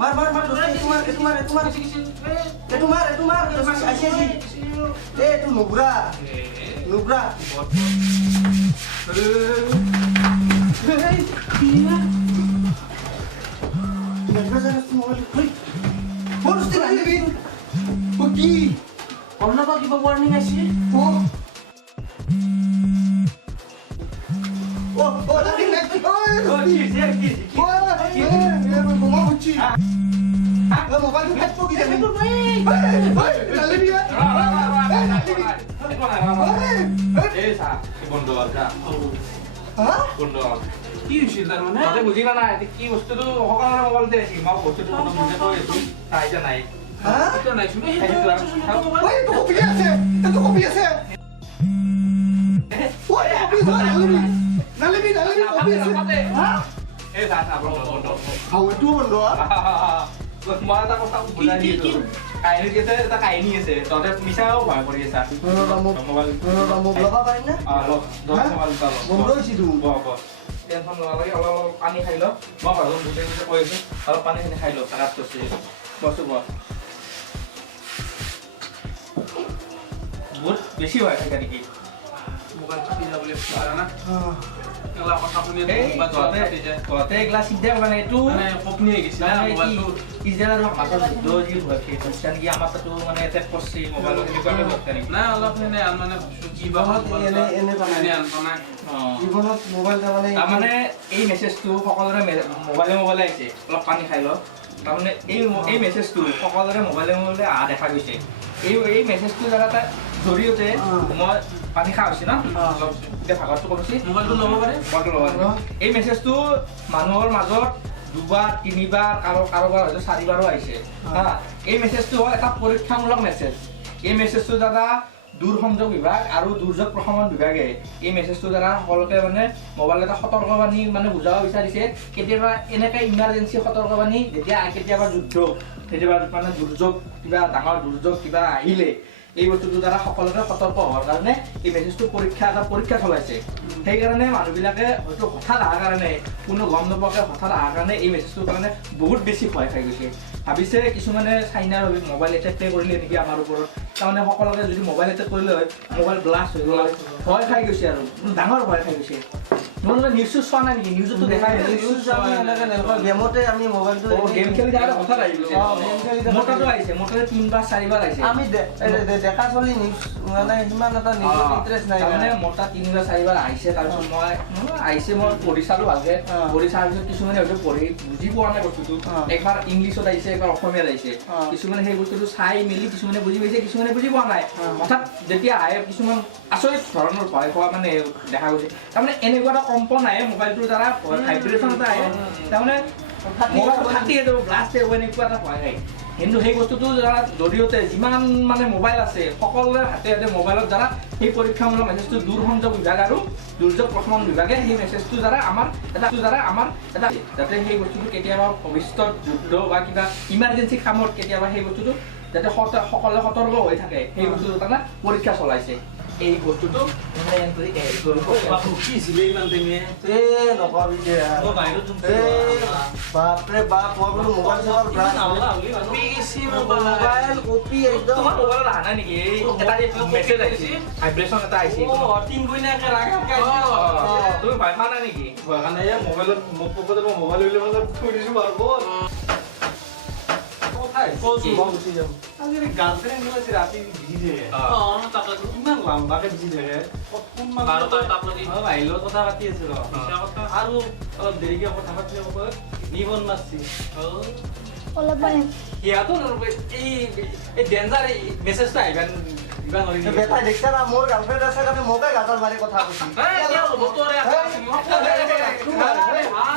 Mar, itu mar. Asyik. Itu nubra. Harus dilalibin. Pergi. Karena bagi warning sih. Lagi naik. Mobile head po kita. Lalibin ya. কি হৈছিল তাৰ মানে ততে বুজি না নাই কি বস্তুটো সকলোৰে মোবাইলতে আছে মই বস্তুটো কোনো বুজি কৈ আছো তাই যে নাই এইটো নাই শুনি Itu kopi আছে. Lalibin kopi আছে. এই চা চা বন্ধ বন্ধ Kau itu bendo. মই এটা কথা বুজাই দিছো কাহিনী দিছে এটা কাহিনী আছে ততে মিছাও ভয় কৰি আছা মোবাইল Mau berapa kayaknya? অলপ মোবাইল চালো Bendo sih tuh. টেনশ্যন নলগে অলপ পানী খাই ল মই বাৰু বুজাই বুজাই কৈ আছো অলপ পানী খিনি খাই ল তাত কৈছে বস্তু বৰ বহুত বেছি হয় থাকে নেকি মোবাইল চাপি যাবলৈ পাৰা না এলা কথা শুনি এই মোবাইল চাপি যায় ততে এগলা চিন্তা মানে এইটো মানে কপনি হৈ গৈছে না মোবাইলটো ইজৰাৰ মাছৰ যুদ্ধ যি হয় সেই অনুষ্ঠান কি আমাৰ তাতো মানে এটেক কৰিছে মোবাইলত এনেকুৱাকে হয় নেকি না অলপ মানে কিবা এনে বনাই। বনাই জীৱনত মোবাইল তাৰমানে এই মেছেজটো সকলোৰে মোবাইলে আহিছে অলপ পানী খাই ল তাৰমানে এই মেছেজটো সকলোৰে মোবাইলে অহা দেখা গৈছে এই মেছেজটো দ্বাৰা জৰিয়তে মই পানী খোৱা হৈছে ন অলপ এতিয়া ভাগৰটো কৰিছে মোবাইলটো ল'ব পাৰে এই মেছেজটো মানুহৰ মাজত দুবাৰ তিনিবাৰ কাৰোবাৰ হয়তো চাৰিবাৰো আহিছে হা এই মেছেজটো হ'ল এটা পৰীক্ষামূলক মেছেজ এই মেছেজটো দ্বাৰা দূৰসংযোগ বিভাগ আৰু দুৰ্যোগ প্ৰশমন বিভাগে এই মেছেজটোৰ দ্বাৰা সকলোকে মানে মোবাইল এটা সতৰ্কবাণী মানে বুজাব বিচাৰিছে কেতিয়াবা এনেকৈ ইমাৰ্জেঞ্চি সতৰ্কবাণী যেতিয়া কেতিয়াবা যুদ্ধ কেতিয়াবা মানে দুৰ্যোগ কিবা ডাঙৰ দুৰ্যোগ কিবা আহিলে এই বস্তুটোৰ দ্বাৰা সকলোকে সতৰ্ক হোৱাৰ কাৰণে এই মেছেজটো পৰীক্ষা চলাইছে সেইকাৰণে মানুহবিলাকে হয়তো হঠাৎ অহাৰ কাৰণে কোনো গম নোপোৱাকৈ হঠাৎ অহাৰ কাৰণে এই মেছেজটোৰ কাৰণে বহুত বেছি ভয় খাই গৈছে ভাবিছে কিছুমানে চাইনাৰ মোবাইল এটেক কৰিলে নেকি আমাৰ ওপৰত তাৰমানে সকলোকে যদি মোবাইল এটেক কৰিলে হয় মোবাইল ব্লাষ্ট হৈ গ'ল ভয় খাই গৈছে আৰু ডাঙৰ ভয় খাই গৈছে নহ'লে নিউজটো চোৱা নাই নেকি নিউজতো দেখাই গেমতে আমি মোবাইলটো গেম খেলি থাকোঁতে হঠাৎ আহি গৈছে মোটাটো আহিছে মোটাতে 3বাৰ 4বাৰ আহিছে আমি দেখা চলি নিউজ মানে সিমান এটা নিউজত ইণ্টাৰেষ্ট নাই তাৰমানে মোটা 3বাৰ 4বাৰ আহিছে তাৰপিছত মই পঢ়ি চালোঁ ভালকে পঢ়ি চোৱাৰ পিছত কিছুমানে হয়তো পঢ়ি বুজি পোৱা নাই বস্তুটো একবাৰ ইংলিছত আহিছে একবাৰ অসমীয়াত আহিছে কিছুমানে সেই বস্তুটো চাই মেলি কিছুমানে বুজি পাইছে কিছুমানে বুজি পোৱা নাই হঠাৎ যেতিয়া আহে কিছুমান আচৰিত ধৰণৰ ভয় খোৱা মানে দেখা গৈছে তাৰমানে এনেকুৱা এটা কম্পন আহে মোবাইলটোৰ দ্বাৰা ভাইব্ৰেশ্যন এটা আহে তাৰমানে মোবাইলটো ফাটি যাব ব্লাষ্ট হ'ব এনেকুৱা এটা ভয় আহে কিন্তু সেই বস্তুটোৰ জৰিয়তে যিমান মানে মোবাইল আছে সকলোৰে হাতে হাতে মোবাইলৰ দ্বাৰা সেই পৰীক্ষামূলক মেছেজটো দূৰসংযোগ বিভাগ আৰু দুৰ্যোগ প্ৰশমন বিভাগে সেই মেছেজটোৰ দ্বাৰা আমাৰ এটা যাতে সেই বস্তুটো কেতিয়াবা ভৱিষ্যত যুদ্ধ বা কিবা ইমাৰ্জেঞ্চি কামত কেতিয়াবা সেই বস্তুটো যাতে সকলোৱে সতৰ্ক হৈ থাকে সেই বস্তুটো তাৰমানে পৰীক্ষা চলাইছে এই বস্তুটো বাপৰে বাপ মই বোলো মোবাইল তোমাৰ মোবাইলত অহা নাই নেকি এটা মেছেজ আহিছে ভাইব্ৰেশ্যন এটা আহিছে তুমি ভয় খোৱা নাই নেকি মোবাইলত মোবাইল থৈ দিছো বাৰু গাৰ্লফ্ৰেণ্ড ৰাতি ভিজি থাকে ইমান লাম্বাকে ভিজি থাকে আহিলেও কথা পাতি আছে আৰু অলপ দেৰিকে কথা পাতি নিবন মাৰছি সিহঁতৰ এই ডেঞ্জাৰ মেছেজটো আহিবা দিবা নোৱাৰি বেটাই দেখিছা না মোৰ গাৰ্লফ্ৰেণ্ড আছে কাৰণে মোকে গাঁতৰ মাৰি কথা কৈছে